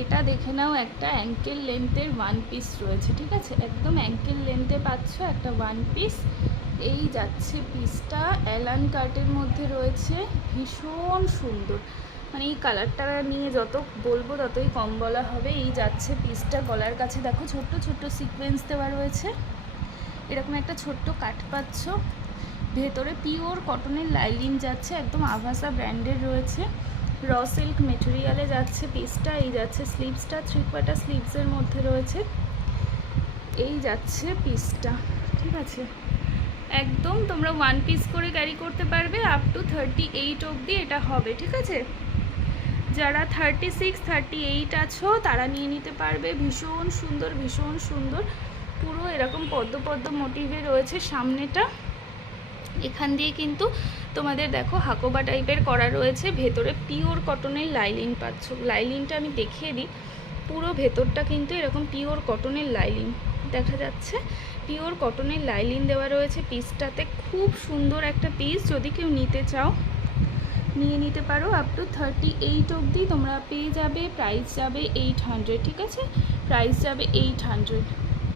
এটা দেখে নাও, একটা অ্যাঙ্কেল লেন্থের ওয়ান পিস রয়েছে, ঠিক আছে, একদম অ্যাঙ্কেল লেন্থে পাচ্ছ একটা ওয়ান পিস। এই যাচ্ছে পিসটা, অ্যালান কাটের মধ্যে রয়েছে, ভীষণ সুন্দর। মানে এই কালারটা নিয়ে যত বলবো ততই কম বলা হবে। এই যাচ্ছে পিসটা, গলার কাছে দেখো ছোট্ট ছোট্ট সিকোয়েন্স দেওয়া রয়েছে, এরকম একটা ছোট্ট কাট পাচ্ছ। ভেতরে পিওর কটনের লাইলিন যাচ্ছে, একদম আভাসা ব্র্যান্ডের রয়েছে, র সিল্ক মেটেরিয়ালে যাচ্ছে পিসটা। এই যাচ্ছে স্লিভসটা, 3/4 স্লিভসের মধ্যে রয়েছে। এই যাচ্ছে পিসটা, ঠিক আছে। একদম তোমরা ওয়ান পিস করে ক্যারি করতে পারবে, আপ টু 38 অবধি এটা হবে, ঠিক আছে। যারা 36, 38 আছো তারা নিয়ে নিতে পারবে। ভীষণ সুন্দর, ভীষণ সুন্দর, পুরো এরকম পদ্ম পদ্ম মোটিভে রয়েছে সামনেটা। এখান দিয়ে কিন্তু তোমাদের দেখো হাকোবা টাইপের করা রয়েছে, ভেতরে পিওর কটনের লাইলিন পাচ্ছ। লাইলিনটা আমি দেখিয়ে দিই, পুরো ভেতরটা কিন্তু এরকম পিওর কটনের লাইলিন দেখা যাচ্ছে, পিওর কটনের লাইলিন দেওয়া রয়েছে পিসটাতে। খুব সুন্দর একটা পিস, যদি কেউ নিতে চাও নিয়ে নিতে পারো। আপ টু 38 অবধি তোমরা পেয়ে যাবে। প্রাইস যাবে 800, ঠিক আছে, প্রাইস যাবে 800।